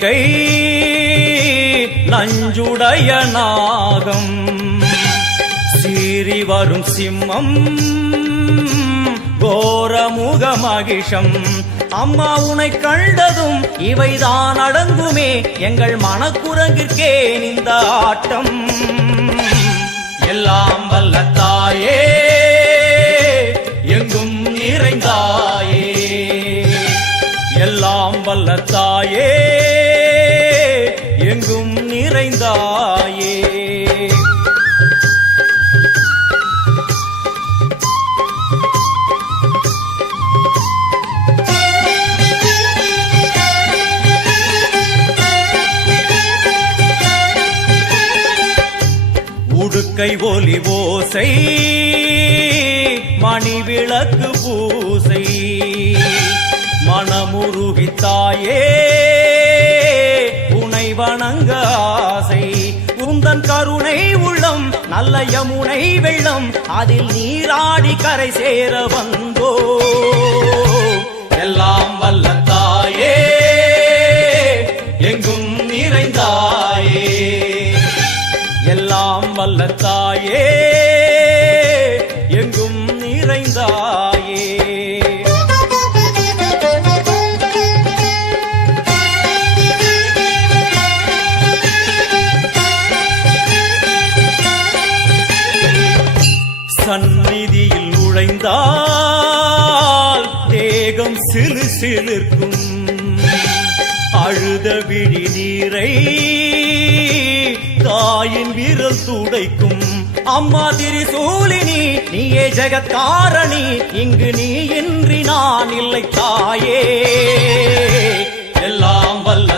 வேங்கை நஞ்சுடைய நாகம். சீறி வரும் சிம்மம் கோரமுக மகிஷம். அம்மா உனை கண்டதும் இவைதான் அடங்குமே. எங்கள் மனக்குரங்கிற்கே இந்த ஆட்டம். எல்லாம் வல்ல தாயே எங்கும் நிறைந்தாயே. எல்லாம் வல்ல தாயே நிறைந்தாயே. உடுக்கை ஒலி ஓசை மணி விளக்கு பூசை மனமுருகித்தாயே உனை வணங்க தன் கருணை உள்ளம் நல்ல யமுனை வெள்ளம் அதில் நீராடி கரை சேர வந்தோ. எல்லாம் வல்ல தாயே எங்கும் நிறைந்தாயே. எல்லாம் வல்ல தாயே சிறு சிலு சிலிர்க்கும் அழுத விழி நீரை தாயின் விரல் துடைக்கும். அம்மா திரிசூலினி நீயே ஜெகத்காரணி இங்கு நீ இன்றி நான் இல்லை தாயே. எல்லாம் வல்ல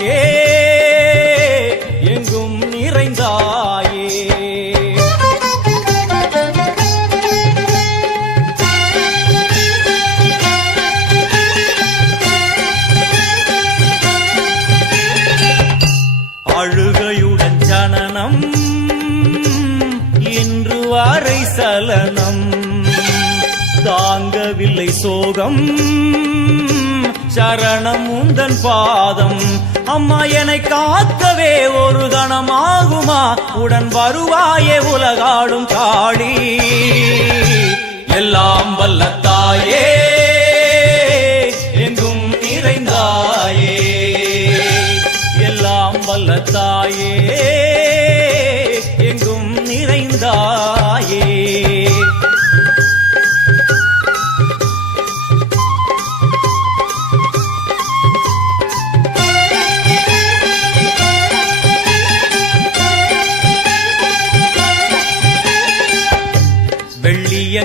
நிறைந்தாயே எங்கும் நிறைந்தாயே. அழுகையுடன் ஜனனம் இன்று வாரை சலனம். தாங்கவில்லை சோகம் சரணம் உந்தன் பாதம் அம்மா என்னை காக்கவே ஒரு கணமாகுமா? உடன் வருவாயே உலகாடும் காளி எல்லாம் வல்லத்தாயே.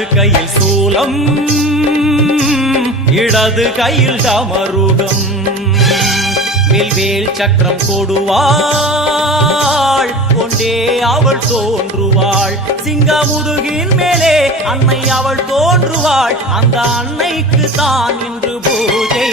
வலது கையில் சூலம் இடது கையில் தமருகம். வில்வேல் சக்கரம் கொடுவாள் கொண்டே அவள் தோன்றுவாள். சிங்க முதுகின் மேலே அன்னை அவள் தோன்றுவாள். அந்த அன்னைக்கு தான் இன்று பூஜை.